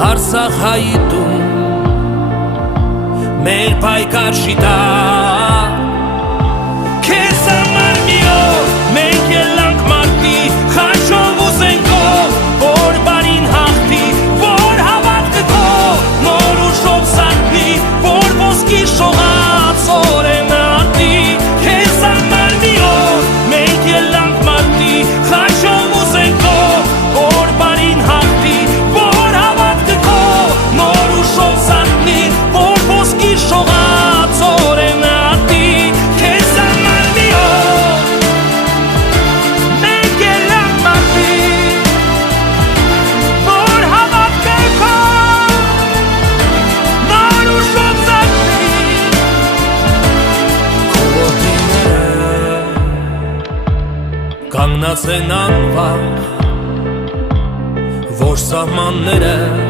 Արցախայիդում մեր պայքար շիտա քեզ համար մի օր մենք ելանք մարտի խաչով ուզենքով որ բարին հաղթի որ հավատքը քո նոր ուժով սարքնի որ ոսկի շողած օրենը արտի քեզ համար մի օր մենք ելանք մարտի խաչով ուզենքով որ բարին հաղթի որ հավատքը քո նոր ուժով սարքնի որ ոսկի շողած օրենը արտի քեզ համար մի օր մենք ելանք մարտի որ հավատքը քո նոր ուժով սարքնի քո ոտիները կանգնած են անվախ որ սահմանները